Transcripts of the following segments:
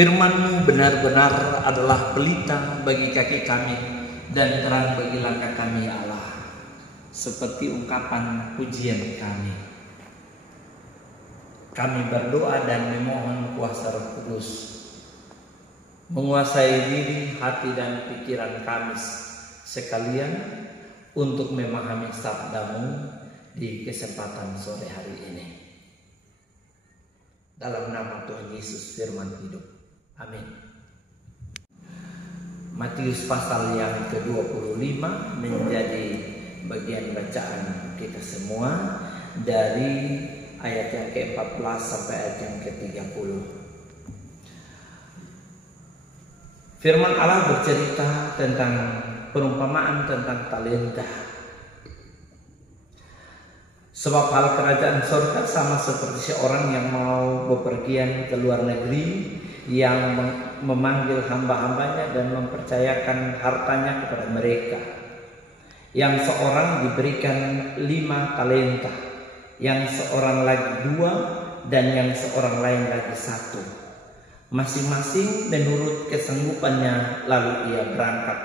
Firman-Mu benar-benar adalah pelita bagi kaki kami dan terang bagi langkah kami, ya Allah. Seperti ungkapan pujian kami. Kami berdoa dan memohon kuasa Roh Kudus menguasai diri, hati dan pikiran kami sekalian untuk memahami sabda-Mu di kesempatan sore hari ini. Dalam nama Tuhan Yesus firman hidup. Amin. Matius pasal yang ke-25 menjadi bagian bacaan kita semua dari ayat yang ke-14 sampai ayat yang ke-30. Firman Allah bercerita tentang perumpamaan tentang talenta. Sebab hal kerajaan surga sama seperti seorang yang mau bepergian ke luar negeri, yang memanggil hamba-hambanya dan mempercayakan hartanya kepada mereka. Yang seorang diberikan 5 talenta, yang seorang lagi 2, dan yang seorang lain lagi 1. Masing-masing menurut kesanggupannya, lalu ia berangkat.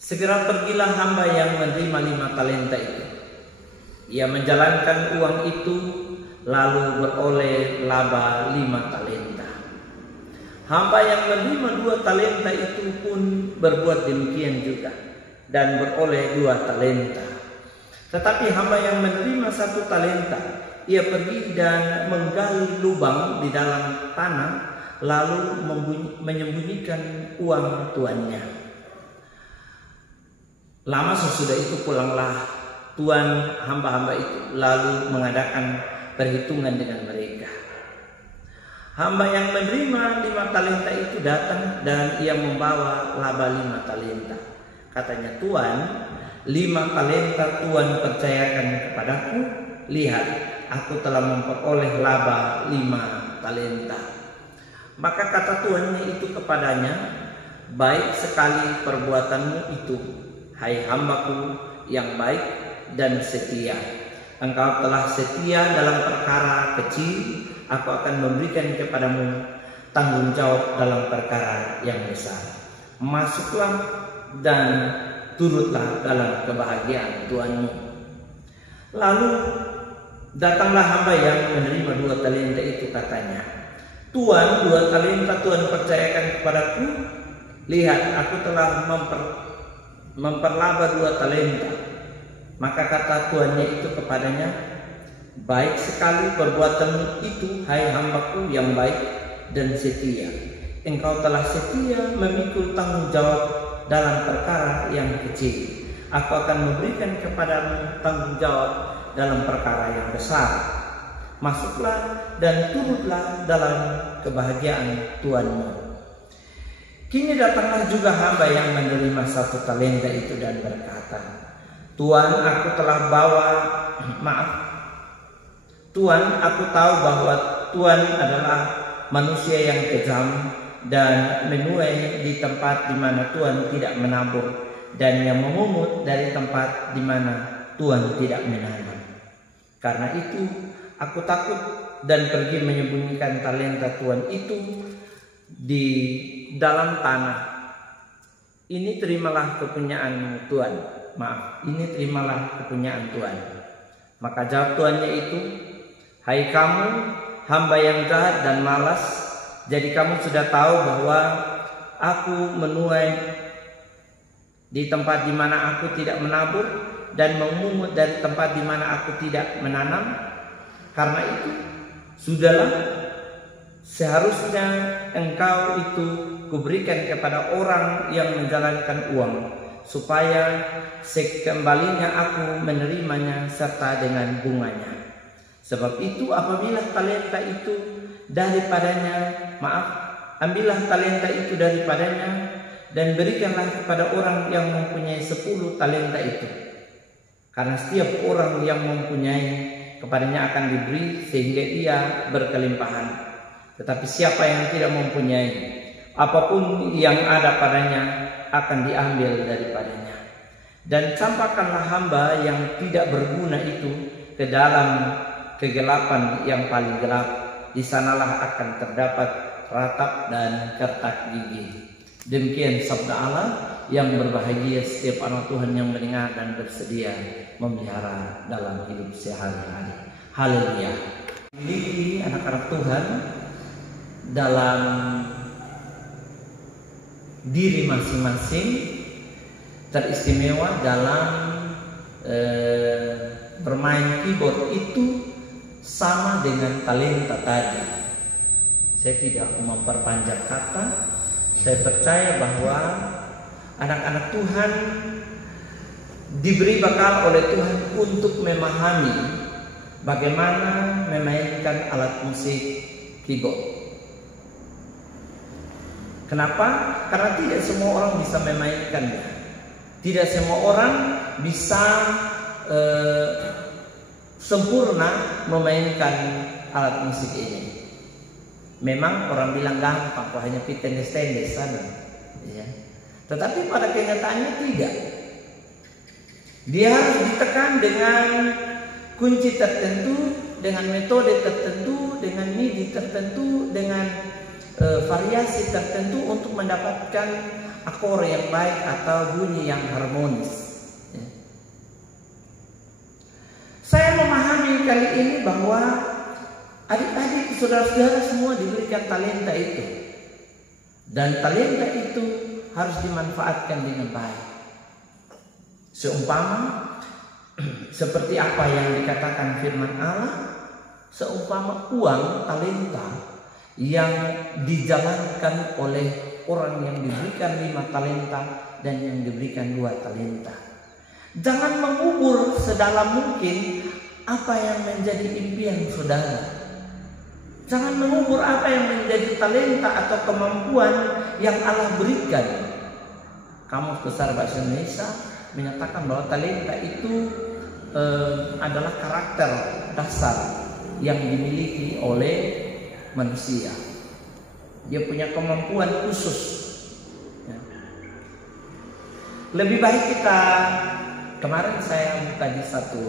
Segera pergilah hamba yang menerima 5 talenta itu. Ia menjalankan uang itu, lalu beroleh laba 5 talenta. Hamba yang menerima 2 talenta itu pun berbuat demikian juga, dan beroleh 2 talenta. Tetapi hamba yang menerima 1 talenta, ia pergi dan menggali lubang di dalam tanah, lalu menyembunyikan uang tuannya. Lama sesudah itu pulanglah tuan hamba-hamba itu, lalu mengadakan perhitungan dengan mereka. Hamba yang menerima 5 talenta itu datang dan ia membawa laba 5 talenta. Katanya, Tuan, 5 talenta Tuan percayakan kepadaku. Lihat, aku telah memperoleh laba 5 talenta. Maka kata tuannya itu kepadanya, baik sekali perbuatanmu itu, hai hambaku yang baik dan setia. Engkau telah setia dalam perkara kecil, aku akan memberikan kepadamu tanggung jawab dalam perkara yang besar. Masuklah dan turutlah dalam kebahagiaan tuanmu. Lalu datanglah hamba yang menerima 2 talenta itu, katanya, Tuan, 2 talenta Tuan percayakan kepadaku. Lihat, aku telah memperlaba 2 talenta. Maka kata tuannya itu kepadanya, baik sekali perbuatanmu itu, hai hambaku yang baik dan setia. Engkau telah setia memikul tanggung jawab dalam perkara yang kecil. Aku akan memberikan kepadamu tanggung jawab dalam perkara yang besar. Masuklah dan turutlah dalam kebahagiaan tuanmu. Kini datanglah juga hamba yang menerima 1 talenta itu dan berkata, Tuan, aku tahu bahwa Tuan adalah manusia yang kejam dan menuai di tempat di mana Tuan tidak menabur dan yang memungut dari tempat di mana Tuhan tidak menanam. Karena itu aku takut dan pergi menyembunyikan talenta Tuhan itu di dalam tanah. Ini terimalah kepunyaanmu Tuhan. Maaf, ini terimalah kepunyaan Tuhan. Maka jawab tuannya itu, hai kamu hamba yang jahat dan malas, jadi kamu sudah tahu bahwa aku menuai di tempat di mana aku tidak menabur dan memungut dari tempat di mana aku tidak menanam. Karena itu sudahlah, seharusnya engkau itu kuberikan kepada orang yang menjalankan uang, supaya sekembalinya aku menerimanya serta dengan bunganya. Sebab itu apabila talenta itu daripadanya, ambillah talenta itu daripadanya dan berikanlah kepada orang yang mempunyai 10 talenta itu. Karena setiap orang yang mempunyai, kepadanya akan diberi sehingga ia berkelimpahan. Tetapi siapa yang tidak mempunyai, apapun yang ada padanya akan diambil daripadanya. Dan campakkanlah hamba yang tidak berguna itu ke dalam kegelapan yang paling gelap. Di sanalah akan terdapat ratap dan kertak gigi. Demikian sabda Allah. Yang berbahagia setiap anak Tuhan yang mendengar dan bersedia memelihara dalam hidup sehari-hari. Haleluya. Miliki anak-anak Tuhan dalam diri masing-masing teristimewa dalam bermain keyboard itu sama dengan talenta tadi. Saya tidak memperpanjang kata. Saya percaya bahwa anak-anak Tuhan diberi bekal oleh Tuhan untuk memahami bagaimana memainkan alat musik keyboard. Kenapa? Karena tidak semua orang bisa memainkannya. Tidak semua orang bisa sempurna memainkan alat musik ini. Memang orang bilang gampang, kok hanya tendes-tendes sana, ya. Tetapi pada kenyataannya tidak. Dia harus ditekan dengan kunci tertentu, dengan metode tertentu, dengan MIDI tertentu, dengan variasi tertentu untuk mendapatkan akor yang baik atau bunyi yang harmonis. Ya. Saya memahami kali ini bahwa adik-adik, saudara-saudara semua diberikan talenta itu, dan talenta itu harus dimanfaatkan dengan baik. Seumpama seperti apa yang dikatakan firman Allah, seumpama uang talenta yang dijalankan oleh orang yang diberikan 5 talenta dan yang diberikan 2 talenta. Jangan mengubur sedalam mungkin apa yang menjadi impian saudara. Jangan mengubur apa yang menjadi talenta atau kemampuan yang Allah berikan. Kamus Besar Bahasa Indonesia menyatakan bahwa talenta itu adalah karakter dasar yang dimiliki oleh manusia. Dia punya kemampuan khusus. Ya. Lebih baik kita, kemarin saya buka di satu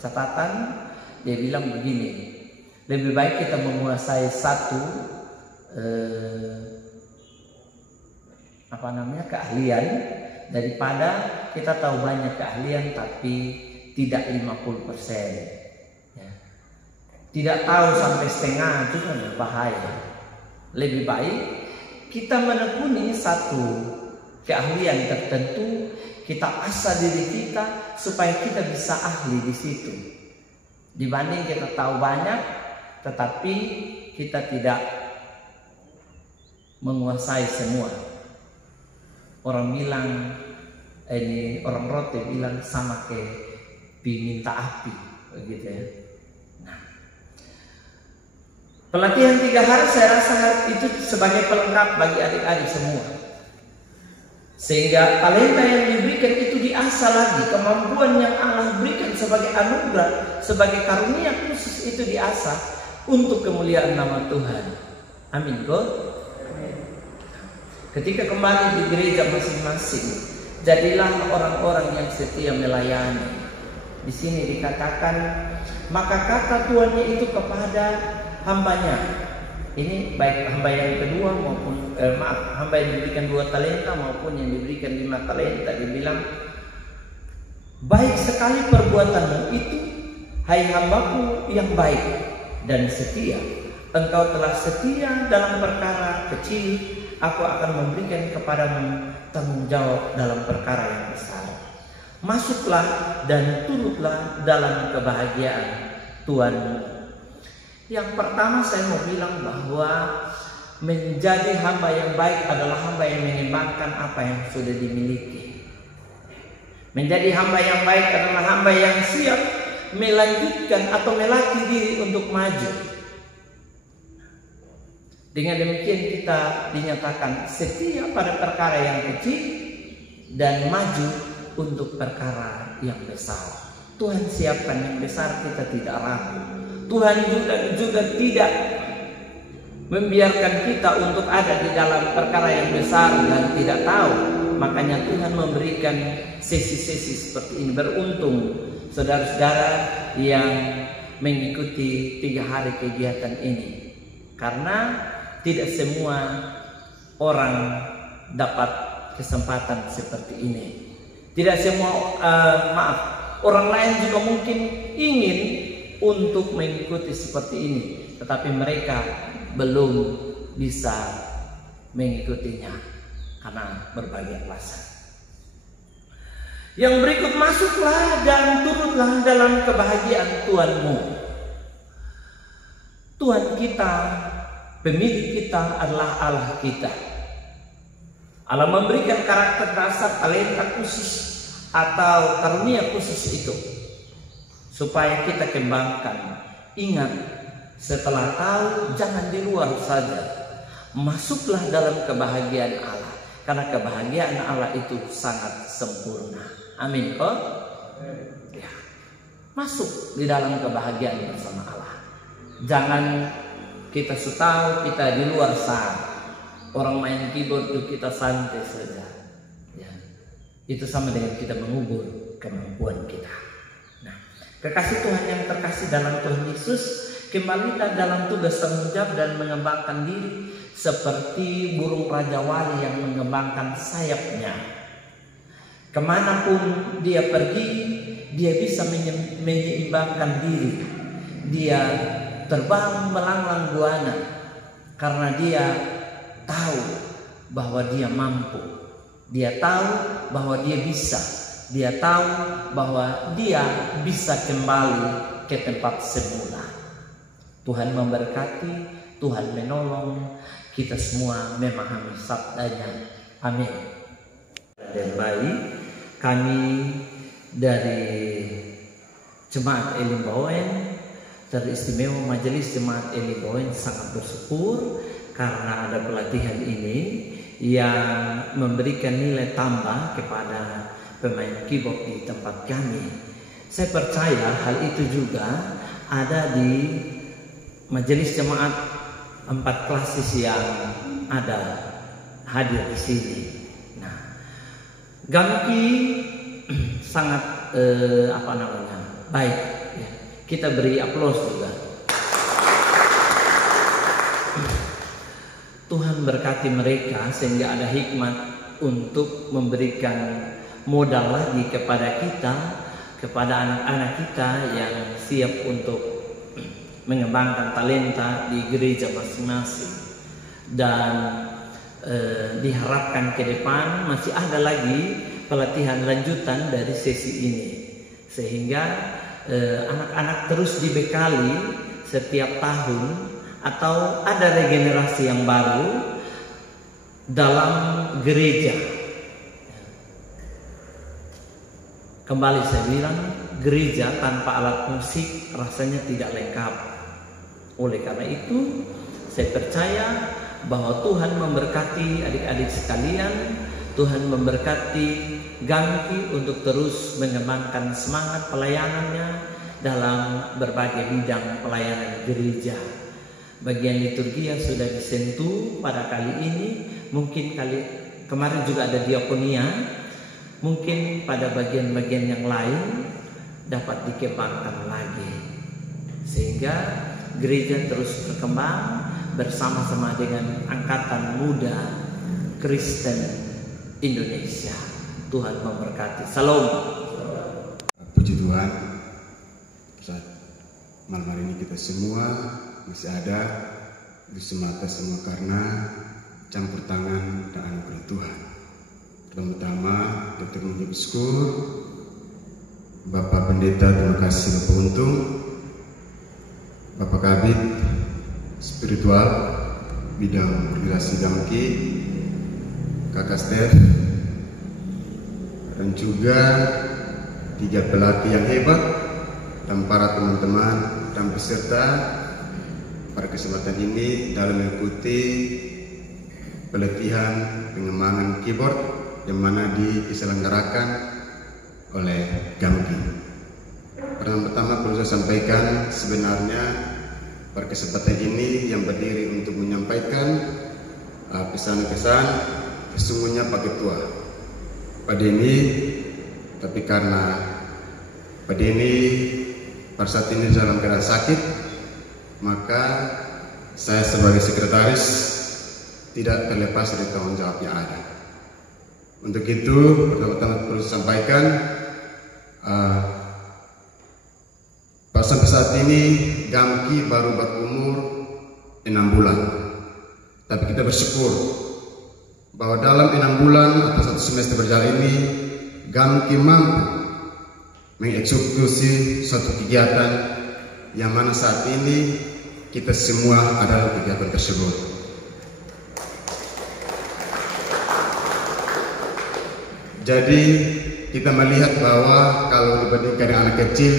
catatan, dia bilang begini, lebih baik kita menguasai satu keahlian daripada kita tahu banyak keahlian tapi tidak 50%. Tidak tahu sampai setengah itu kan bahaya. Lebih baik kita menekuni satu keahlian tertentu, kita asah diri kita supaya kita bisa ahli di situ. Dibanding kita tahu banyak tetapi kita tidak menguasai semua. Orang bilang, ini orang rote bilang sama kayak piminta api, begitu ya. Pelatihan 3 hari saya rasa itu sebagai pelengkap bagi adik-adik semua. Sehingga talenta yang diberikan itu diasah lagi. Kemampuan yang Allah berikan sebagai anugerah, sebagai karunia khusus itu diasah untuk kemuliaan nama Tuhan. Amin, God. Ketika kembali di gereja masing-masing, jadilah orang-orang yang setia melayani. Di sini dikatakan, maka kata tuannya itu kepada hambanya. Ini baik hamba yang kedua maupun hamba yang diberikan 2 talenta maupun yang diberikan 5 talenta. Dia bilang, baik sekali perbuatanmu itu, hai hambaku yang baik dan setia. Engkau telah setia dalam perkara kecil, aku akan memberikan kepadamu tanggung jawab dalam perkara yang besar. Masuklah dan turutlah dalam kebahagiaan Tuhanmu. Yang pertama saya mau bilang bahwa menjadi hamba yang baik adalah hamba yang mengembangkan apa yang sudah dimiliki. Menjadi hamba yang baik adalah hamba yang siap melanjutkan atau melatih diri untuk maju. Dengan demikian kita dinyatakan setia pada perkara yang kecil dan maju untuk perkara yang besar. Tuhan siapkan yang besar, kita tidak ragu. Tuhan juga tidak membiarkan kita untuk ada di dalam perkara yang besar dan tidak tahu. Makanya Tuhan memberikan sesi-sesi seperti ini. Beruntung saudara-saudara yang mengikuti 3 hari kegiatan ini, karena tidak semua orang dapat kesempatan seperti ini. Tidak semua orang lain juga mungkin ingin untuk mengikuti seperti ini, tetapi mereka belum bisa mengikutinya karena berbagai alasan. Yang berikut, masuklah dan turutlah dalam kebahagiaan Tuhanmu. Tuhan kita, pemilik kita adalah Allah kita. Allah memberikan karakter dasar, talenta khusus atau karunia khusus itu supaya kita kembangkan. Ingat, setelah tahu jangan di luar saja. Masuklah dalam kebahagiaan Allah, karena kebahagiaan Allah itu sangat sempurna. Amin kok? Ya. Masuk di dalam kebahagiaan bersama Allah. Jangan kita tahu kita di luar sana. Orang main keyboard itu kita santai saja. Ya. Itu sama dengan kita mengubur kemampuan kita. Nah, kekasih Tuhan yang terkasih dalam Tuhan Yesus, kembalilah dalam tugas tanggung jawab dan mengembangkan diri seperti burung raja wali yang mengembangkan sayapnya. Kemanapun dia pergi, dia bisa menyeimbangkan diri. Dia terbang melanglang buana karena dia tahu bahwa dia mampu. Dia tahu bahwa dia bisa. Dia tahu bahwa dia bisa kembali ke tempat semula. Tuhan memberkati, Tuhan menolong kita semua memahami sabdanya. Amin. Dan baik, kami dari Jemaat Elim Bawen, teristimewa Majelis Jemaat Elim Bawen, sangat bersyukur karena ada pelatihan ini yang memberikan nilai tambah kepada pemain keyboard di tempat kami. Saya percaya hal itu juga ada di Majelis Jemaat 4 klasis yang ada hadir di sini. Nah, Gangki sangat baik. Ya. Kita beri aplaus juga. Tuhan berkati mereka sehingga ada hikmat untuk memberikan modal lagi kepada kita, kepada anak-anak kita yang siap untuk mengembangkan talenta di gereja masing-masing. Dan diharapkan ke depan masih ada lagi pelatihan lanjutan dari sesi ini, sehingga anak-anak terus dibekali setiap tahun atau ada regenerasi yang baru dalam gereja. Kembali saya bilang, gereja tanpa alat musik rasanya tidak lengkap. Oleh karena itu, saya percaya bahwa Tuhan memberkati adik-adik sekalian. Tuhan memberkati Gangki untuk terus mengembangkan semangat pelayanannya dalam berbagai bidang pelayanan gereja. Bagian liturgia sudah disentuh pada kali ini. mungkin kemarin juga ada diakonia, mungkin pada bagian-bagian yang lain dapat dikembangkan lagi, sehingga gereja terus berkembang bersama-sama dengan angkatan muda Kristen Indonesia. Tuhan memberkati. Salam. Puji Tuhan, saat malam hari ini kita semua masih ada di semata semua karena campur tangan dan anugerah Tuhan. Pertama-tama kita mengucap syukur Bapak Pendeta, terima kasih Bapak Untung, Bapak Kabid Spiritual bidang organisasi Gamki, Kakak Steph, dan juga 3 pelatih yang hebat dan para teman-teman dan peserta pada kesempatan ini dalam mengikuti pelatihan pengembangan keyboard yang mana diselenggarakan oleh Gamki. Pertama-tama perlu saya sampaikan, sebenarnya pada kesempatan ini yang berdiri untuk menyampaikan pesan-pesan sesungguhnya Pak Ketua Pak Denny, tapi karena Pak Denny pada saat ini dalam keadaan sakit, maka saya sebagai sekretaris tidak terlepas dari tanggung jawab yang ada. Untuk itu pertama-tama perlu sampaikan, sampai saat ini Gamki baru berumur 6 bulan, tapi kita bersyukur bahwa dalam 6 bulan atau 1 semester berjalan ini Gamki mampu mengeksekusi suatu kegiatan yang mana saat ini kita semua adalah kegiatan tersebut. Jadi kita melihat bahwa kalau dibandingkan dengan anak kecil,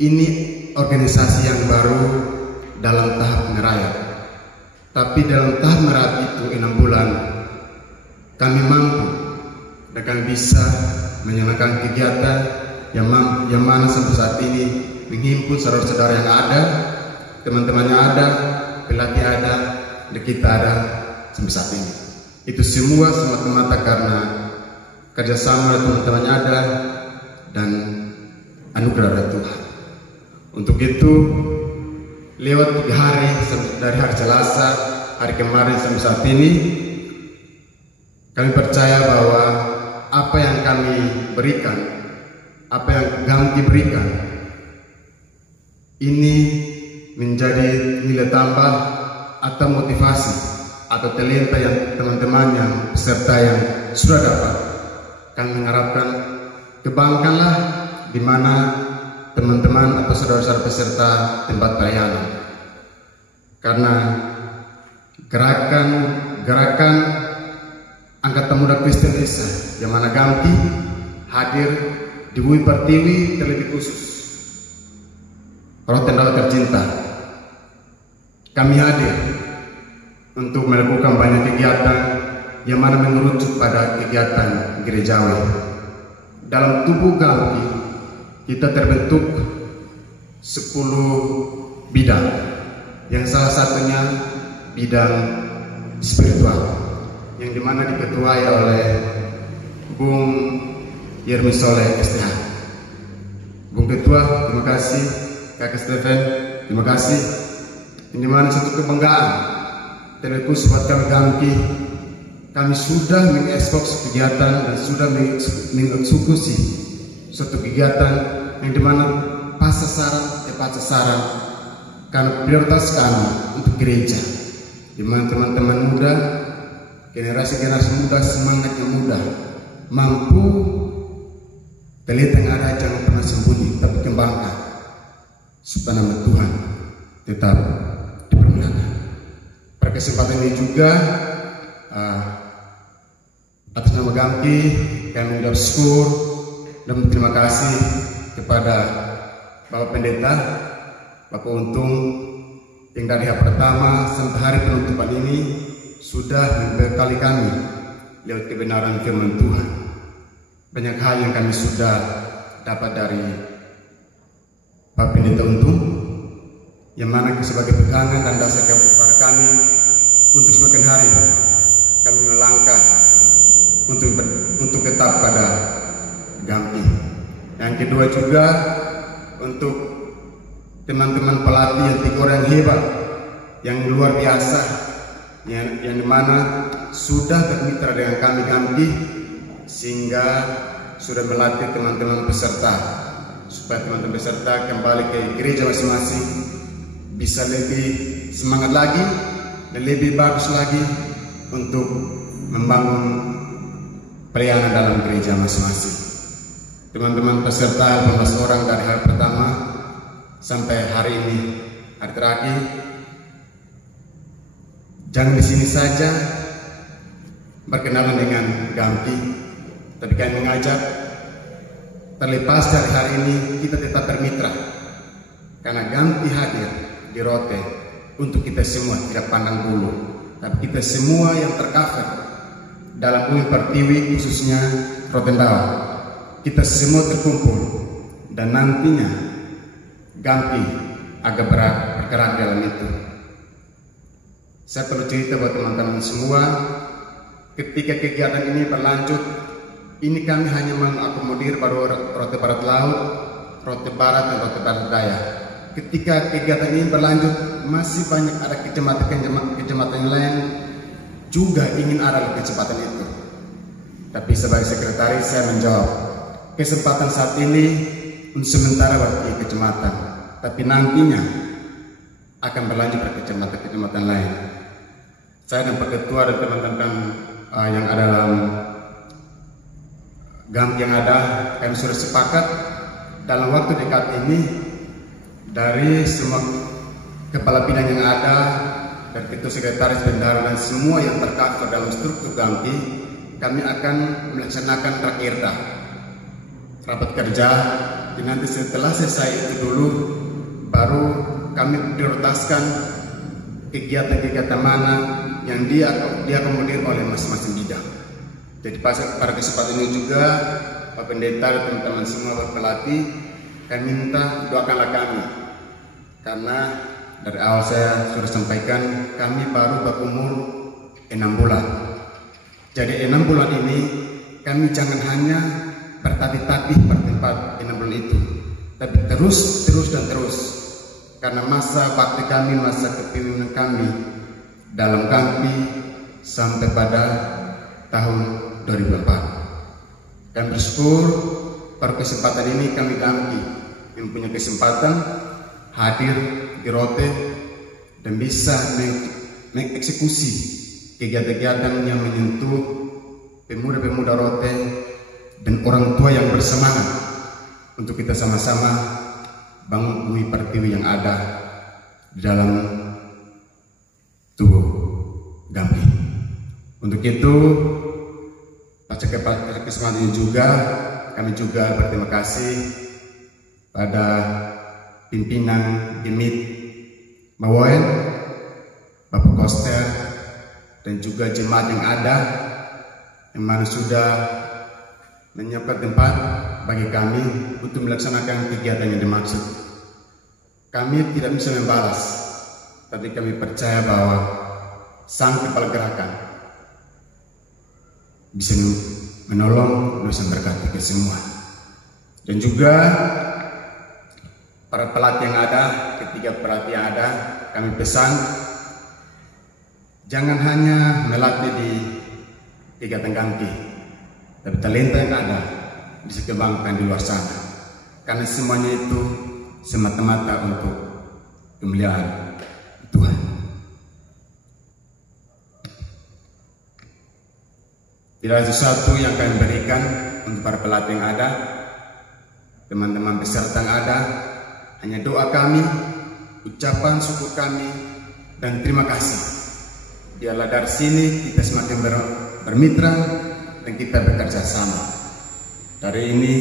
ini organisasi yang baru dalam tahap merayap. Tapi dalam tahap merayap itu 6 bulan kami mampu dan kami bisa menjalankan kegiatan yang mana sampai saat ini menghimpun saudara-saudara yang ada, teman-temannya ada, pelatih ada, dan kita ada sampai saat ini. Itu semua semata-mata karena kerjasama dari teman-temannya ada dan anugerah dari Tuhan. Untuk itu lewat 3 hari dari hari Selasa hari kemarin sampai saat ini, kami percaya bahwa apa yang kami berikan, apa yang Gamki berikan, ini menjadi nilai tambah atau motivasi atau talenta yang teman-teman yang peserta yang sudah dapat. Kami mengharapkan kebangkanlah di mana teman-teman atau saudara-saudara peserta tempat pelayanan, karena gerakan Angkatan Muda Kristen Desa yang mana Gamki hadir di Bumi Pertiwi terlebih khusus Roh Tenda Tercinta. Kami hadir untuk melakukan banyak kegiatan yang mana mengerucut pada kegiatan gerejawi. Dalam tubuh Gamki kita terbentuk 10 bidang, yang salah satunya bidang spiritual, yang dimana diketuai oleh Bung Yermi Soleh STH. Bung Ketua, terima kasih. Kakak Stephen, terima kasih. Ini mana satu kebanggaan terlebih buat kami Gamki. Kami sudah mengekspos kegiatan dan sudah mengeksekusi suatu kegiatan yang dimana pas sasaran tepat sasaran, karena prioritas kami untuk gereja, dimana teman-teman muda, generasi muda, semangat yang muda, mampu terlihat yang ada, jangan pernah sembunyi, tapi kembangkan supaya nama Tuhan tetap dipermuliakan. Pada kesempatan ini juga atas nama Gamki kami mengucap syukur dan terima kasih kepada Bapak Pendeta, Bapak Untung, yang dari hari pertama sampai hari penutupan ini sudah membekali kami lewat kebenaran firman Tuhan. Banyak hal yang kami sudah dapat dari Bapak Pendeta Untung, yang mana sebagai pegangan dan dasar kepada kami untuk semakin hari kami untuk tetap pada Gampi. Yang kedua juga untuk teman-teman pelatih yang 3 orang hebat, yang luar biasa, yang dimana sudah bermitra dengan kami Gampi, sehingga sudah melatih teman-teman peserta supaya teman-teman peserta kembali ke gereja masing-masing bisa lebih semangat lagi dan lebih bagus lagi untuk membangun pelayanan dalam gereja masing-masing. Teman-teman peserta 18 orang dari hari pertama sampai hari ini, hari terakhir, jangan di sini saja berkenalan dengan Gampi, tapi kami mengajak terlepas dari hari ini kita tetap bermitra, karena Gampi hadir di Rote untuk kita semua, tidak pandang bulu, tapi kita semua yang tercover dalam Bumi Pertiwi, khususnya Rotendao, kita semua terkumpul dan nantinya Gampi agak bergerak dalam itu. Saya perlu cerita buat teman-teman semua, ketika kegiatan ini berlanjut, ini kami hanya mengakomodir baru Rote Barat Laut, Rote Barat, dan Rote Barat Daya. Ketika kegiatan ini berlanjut, masih banyak ada kecamatan lain juga ingin arah kesempatan itu. Tapi sebagai sekretaris saya menjawab, kesempatan saat ini untuk sementara bagi kecamatan, tapi nantinya akan berlanjut ke kecamatan lain. Saya dan Pak Ketua dan teman-teman yang ada dalam Gampi yang ada, kami sudah sepakat dalam waktu dekat ini dari semua kepala bidang yang ada, dari ketua sekretaris bendahara dan semua yang tercover dalam struktur Gampi, kami akan melaksanakan rakirda, rapat kerja. Dan nanti setelah selesai itu dulu, baru kami prioritaskan kegiatan-kegiatan mana yang diakomodir oleh masing-masing bidang. Jadi pada kesempatan ini juga Pak Pendeta dan teman-teman semua berpelatih, kami minta doakanlah kami, karena dari awal saya sudah sampaikan kami baru berumur 6 bulan. Jadi 6 bulan ini kami jangan hanya bertatih-tatih bertempat 6 bulan itu, tapi terus dan terus, karena masa bakti kami, masa kepemimpinan kami dalam Gampi sampai pada tahun 2004. Kami bersyukur pada kesempatan ini kami Gampi yang punya kesempatan hadir di Rote dan bisa mengeksekusi kegiatan-kegiatan yang menyentuh pemuda-pemuda Rote dan orang tua yang bersemangat untuk kita sama-sama bangun Bumi Pertiwi yang ada di dalam tubuh Gampi. Untuk itu, pada kesempatan ini juga kami juga berterima kasih pada pimpinan Gemit Mawoen, Bapak Koster, dan juga jemaat yang ada, yang mana sudah menyiapkan tempat bagi kami untuk melaksanakan kegiatan yang dimaksud. Kami tidak bisa membalas, tapi kami percaya bahwa Sang Kepala Gerakan bisa menolong, bisa berkati ke semua. Dan juga para pelatih yang ada, ketiga pelatih yang ada, kami pesan jangan hanya melatih di kegiatan Gampi, tapi talenta yang ada bisa dikembangkan di luar sana, karena semuanya itu semata-mata untuk kemuliaan Tuhan. Tidak ada sesuatu yang kami berikan untuk para pelatih yang ada, teman-teman peserta yang ada, hanya doa kami, ucapan syukur kami, dan terima kasih. Biarlah dari sini kita semakin bermitra dan kita bekerja sama. Dari ini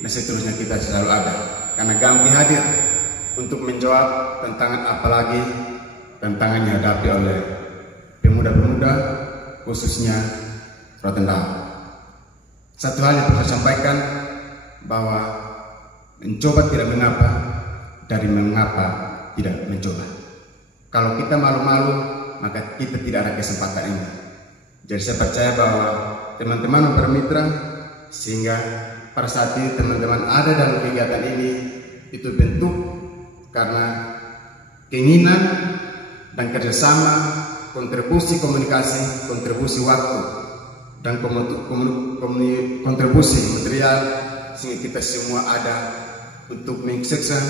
dan seterusnya kita selalu ada, karena Gampi hadir untuk menjawab tantangan, apalagi tantangan yang dihadapi oleh pemuda-pemuda khususnya Rotendao. Satu hal yang perlu saya sampaikan, bahwa mencoba tidak mengapa dari mengapa tidak mencoba. Kalau kita malu-malu, maka kita tidak ada kesempatan ini. Jadi saya percaya bahwa teman-teman bermitra, sehingga pada saat ini teman-teman ada dalam kegiatan ini, itu bentuk karena keinginan dan kerjasama, kontribusi komunikasi, kontribusi waktu, dan kontribusi material, sehingga kita semua ada untuk mensukseskan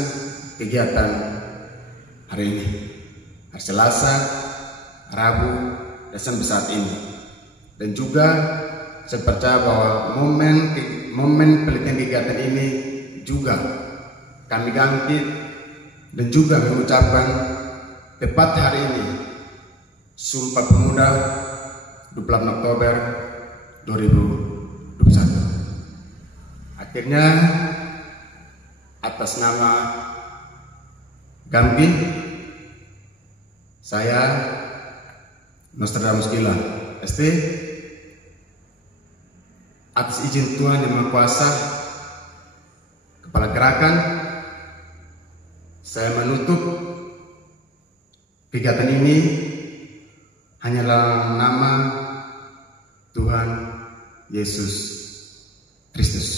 kegiatan hari ini, hari Selasa, Rabu, dan sampai saat ini. Dan juga saya percaya bahwa momen pelitian kegiatan ini juga kami bangkit dan juga mengucapkan tepat hari ini Sumpah Pemuda 28 Oktober 2021. Akhirnya atas nama Gampi, saya Nostradamus Gila ST, atas izin Tuhan Yang Maha Kuasa, Kepala Gerakan, saya menutup kegiatan ini hanya dalam nama Tuhan Yesus Kristus.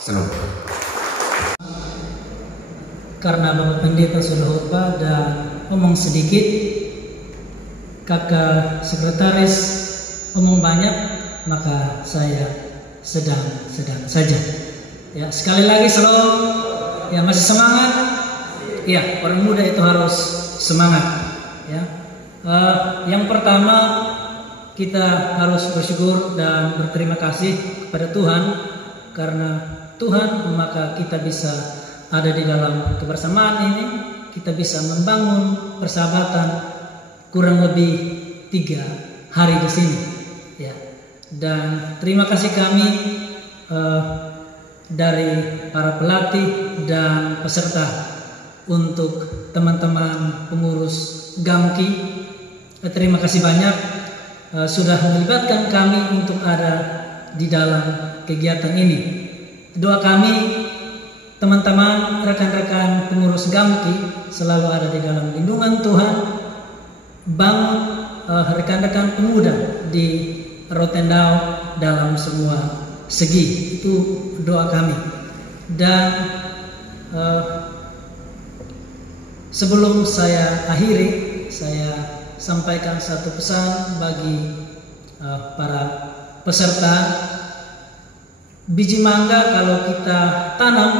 Salam. Karena Bapak Pendeta sudah khotbah dan omong sedikit, Kakak Sekretaris omong banyak, maka saya sedang saja. Ya, sekali lagi shalom. Ya, masih semangat? Ya, orang muda itu harus semangat. Ya, yang pertama kita harus bersyukur dan berterima kasih kepada Tuhan, karena Tuhan maka kita bisa ada di dalam kebersamaan ini, kita bisa membangun persahabatan kurang lebih 3 hari di sini. Ya, dan terima kasih kami dari para pelatih dan peserta untuk teman-teman pengurus Gamki. Terima kasih banyak sudah melibatkan kami untuk ada di dalam kegiatan ini. Doa kami, teman-teman, rekan-rekan pengurus Gamki selalu ada di dalam lindungan Tuhan. Bangun rekan-rekan pemuda di Rotendao dalam semua segi, itu doa kami. Dan sebelum saya akhiri, saya sampaikan satu pesan bagi para peserta. Biji mangga kalau kita tanam,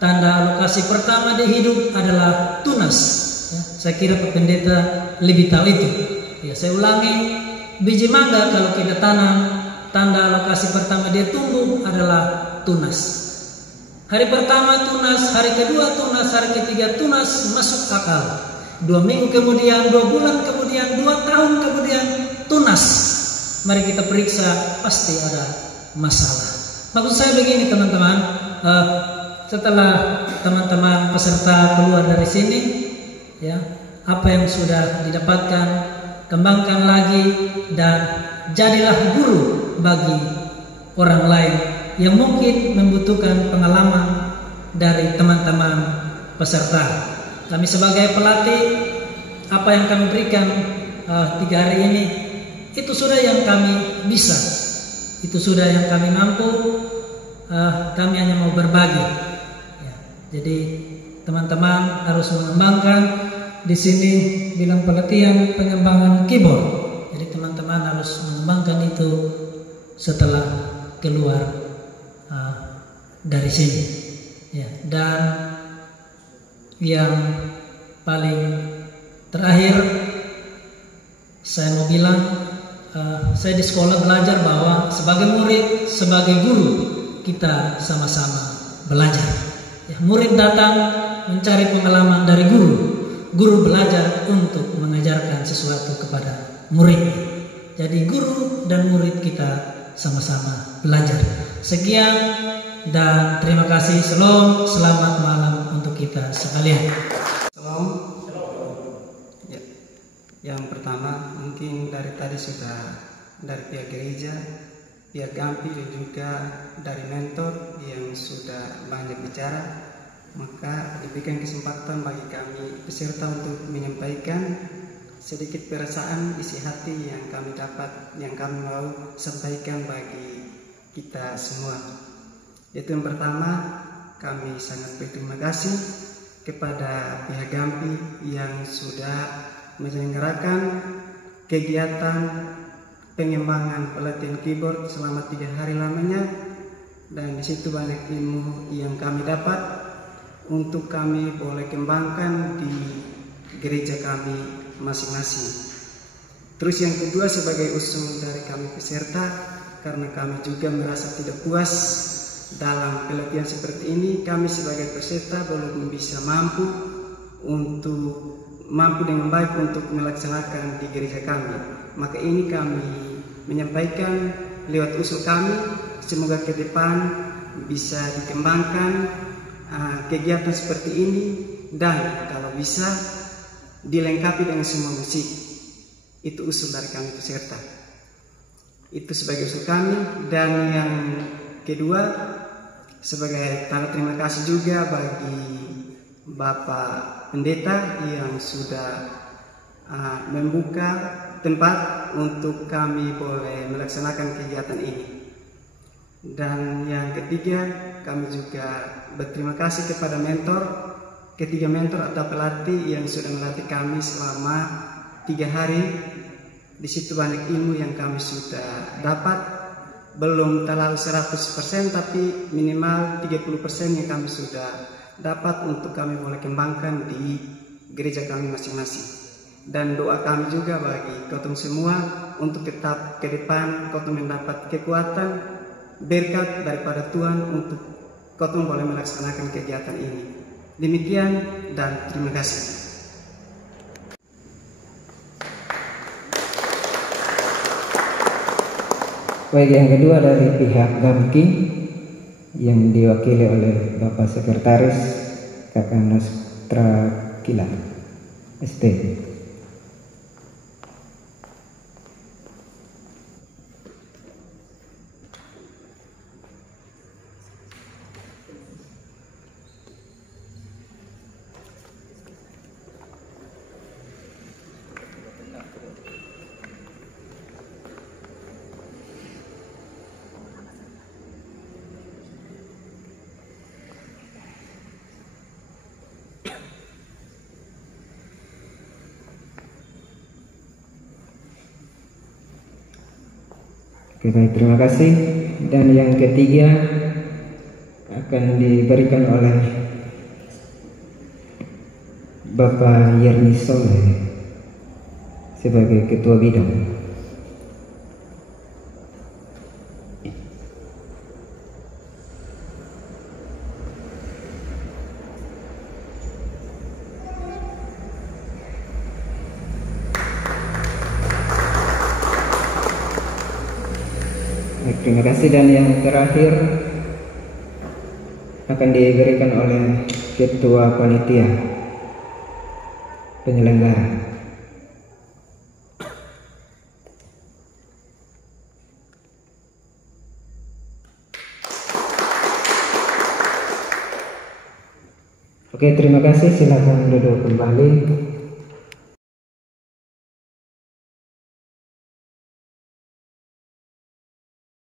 tanda alokasi pertama di hidup adalah tunas. Ya, saya kira Pak Pendeta lebih tahu itu. Ya, saya ulangi, biji mangga kalau kita tanam, tanda alokasi pertama dia tumbuh adalah tunas. Hari pertama tunas, hari kedua tunas, hari ketiga tunas, masuk akal. 2 minggu kemudian, 2 bulan kemudian, 2 tahun kemudian tunas. Mari kita periksa, pasti ada masalah. Maksud saya begini teman-teman, setelah teman-teman peserta keluar dari sini, ya, apa yang sudah didapatkan kembangkan lagi dan jadilah guru bagi orang lain yang mungkin membutuhkan pengalaman dari teman-teman peserta. Kami sebagai pelatih, apa yang kami berikan 3 hari ini, itu sudah yang kami bisa, itu sudah yang kami mampu. Kami hanya mau berbagi. Ya, jadi teman-teman harus mengembangkan. Di sini bilang pelatihan pengembangan keyboard. Jadi teman-teman harus mengembangkan itu setelah keluar dari sini. Ya, dan yang paling terakhir saya mau bilang, saya di sekolah belajar bahwa sebagai murid, sebagai guru, kita sama-sama belajar. Ya, murid datang mencari pengalaman dari guru, guru belajar untuk mengajarkan sesuatu kepada murid. Jadi guru dan murid kita sama-sama belajar. Sekian dan terima kasih. Shalom, selamat malam untuk kita sekalian. Shalom. Ya, yang pertama mungkin dari tadi sudah dari pihak gereja, pihak Gampi dan juga dari mentor yang sudah banyak bicara, maka diberikan kesempatan bagi kami peserta untuk menyampaikan sedikit perasaan isi hati yang kami dapat, yang kami mau sampaikan bagi kita semua. Itu yang pertama, kami sangat berterima kasih kepada pihak Gampi yang sudah menyelenggarakan kegiatan pengembangan pelatihan keyboard selama 3 hari lamanya, dan di situ banyak ilmu yang kami dapat untuk kami boleh kembangkan di gereja kami masing-masing. Terus yang kedua, sebagai usul dari kami peserta, karena kami juga merasa tidak puas dalam pelatihan seperti ini, kami sebagai peserta belum bisa mampu dengan baik untuk melaksanakan di gereja kami. Maka ini kami menyampaikan lewat usul kami, semoga ke depan bisa dikembangkan kegiatan seperti ini, dan kalau bisa dilengkapi dengan semua musik. Itu usul dari kami peserta. Itu sebagai usul kami. Dan yang kedua, sebagai tanda terima kasih juga bagi Bapak Pendeta yang sudah membuka tempat untuk kami boleh melaksanakan kegiatan ini. Dan yang ketiga, kami juga berterima kasih kepada ketiga mentor atau pelatih yang sudah melatih kami selama 3 hari. Di situ banyak ilmu yang kami sudah dapat, belum terlalu 100%, tapi minimal 30% yang kami sudah dapat untuk kami boleh kembangkan di gereja kami masing-masing. Dan doa kami juga bagi kotong semua untuk tetap ke depan kotong mendapat kekuatan, berkat daripada Tuhan untuk kotong boleh melaksanakan kegiatan ini. Demikian dan terima kasih. Baik, yang kedua dari pihak Gamki yang diwakili oleh Bapak Sekretaris Kakak Nastra Kila ST. Oke, baik, terima kasih. Dan yang ketiga akan diberikan oleh Bapak Yerni Soleh sebagai Ketua Bidang. Terima kasih. Dan yang terakhir akan diberikan oleh Ketua Panitia Penyelenggara. Oke, terima kasih. Silakan duduk kembali.